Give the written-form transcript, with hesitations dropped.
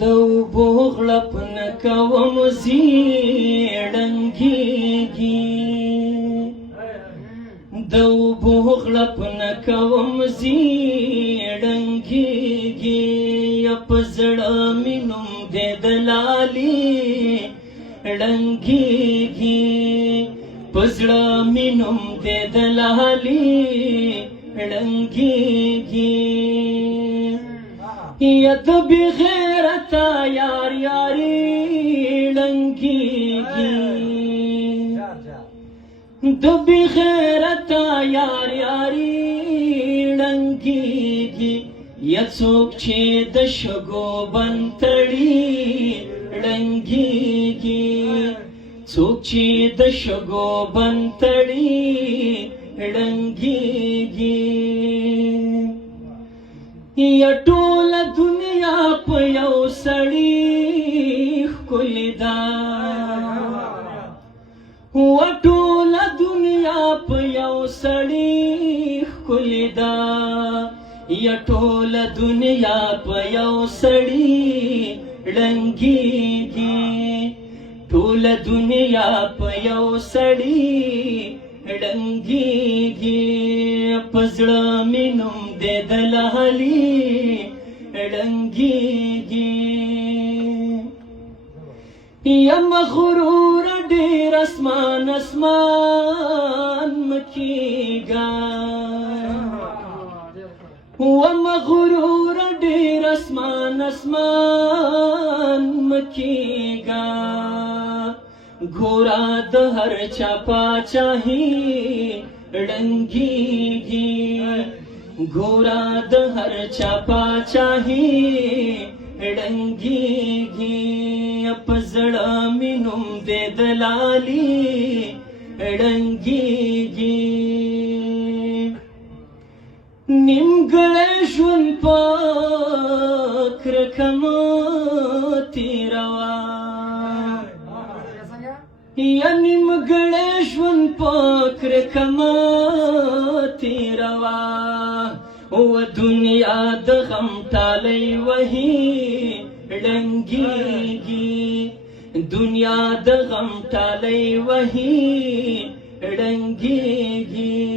د اوبو غړپ نه کوم زیړنګېږي د اوبو غړپ نه کوم زیړنګېږي په زړه مې نوم دی د لالې ړنګېږي په زړه مې نوم دی د لالې ړنګېږي یا د بې غیرته یار یاري ړنګېږي د بې غیرته یار یاري ړنګېږي یا څوک چې د شګو بند تړي ړنګېږي څوک چې د شګو بند تړي ړنګېږي یا ټوله دنیا په یو سړي ښکلې ده و ټوله دنیا په یو سړي ښکلې ده یا ټوله دنیا په یو سړي ړنګېږي ټوله دنیا په یو سړي ړنګېږي په زړه مې نوم دی د لالې ړنګېږي یم غرور ډېر اسمان اسمان مه کېږه وم غرور ډېر اسمان اسمان مه کېږه ګوره د هر چا پاچاهي ړنګېږي ګوره د هر چا پاچاهي ړنګېږي په زړه مې نوم دی د لالې ړنګېږي نیمګړی ژوند په کرکه مه تېروه یا نیمګړی ژوند په کرکه مه تېروه و دنیا د غم تالی وهي ړنګېږي دنیا د غم تالی وهي ړنګېږي